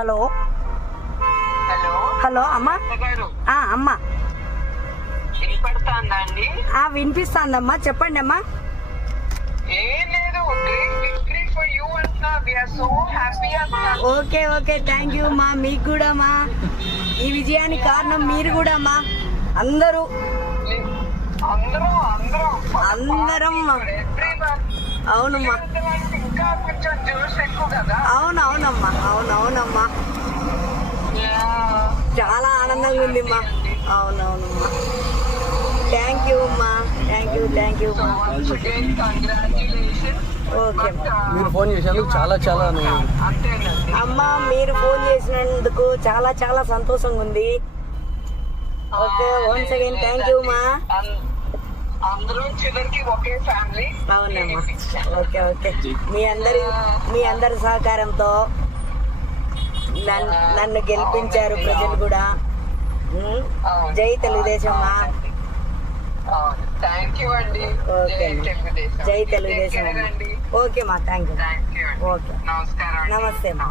Hello hello hello అమ్మా. గారు అమ్మా వినపడుతుందా అండి? వినిపిస్తాందమ్మా, చెప్పండి అమ్మా. ఏం లేదు, గ్రేట్ విక్టరీ ఫర్ యూ అంటున్నా. వి ఆర్ సో హ్యాపీ అంటున్నా. ఓకే ఓకే, థ్యాంక్ యూ మా. మీకు కూడా మా, ఈ విజయానికి కారణం మీరు కూడా మా. అందరూ అందరం అవునమ్మా. ఇంకా కొంచెం జోష్ ఎక్కువ కదా. అవునవునమ్మా, అవునవునమ్మా, చాలా ఆనందంగా ఉంది మా. అవునవునమ్మా, థ్యాంక్ యూ అమ్మా, థ్యాంక్ యూ మా. ఓకే మీరు ఫోన్ చేసినందుకు చాలా చాలా అమ్మా, మీరు ఫోన్ చేసినందుకు చాలా చాలా సంతోషంగా ఉంది. Okay, once again thank you మా. అందరూ చివరికి ఒకే ఫ్యామిలీ. అవునమ్మా, ఓకే ఓకే. మీ అందరి సహకారంతో నన్ను గెలిపించారు ప్రజలు కూడా. జై తెలుగుదేశం మా. థ్యాంక్ యూ అండి. ఓకే, జై తెలుగుదేశం. ఓకే మా, థ్యాంక్ యూ. ఓకే, ఓకే, నమస్కారం. నమస్తే మా.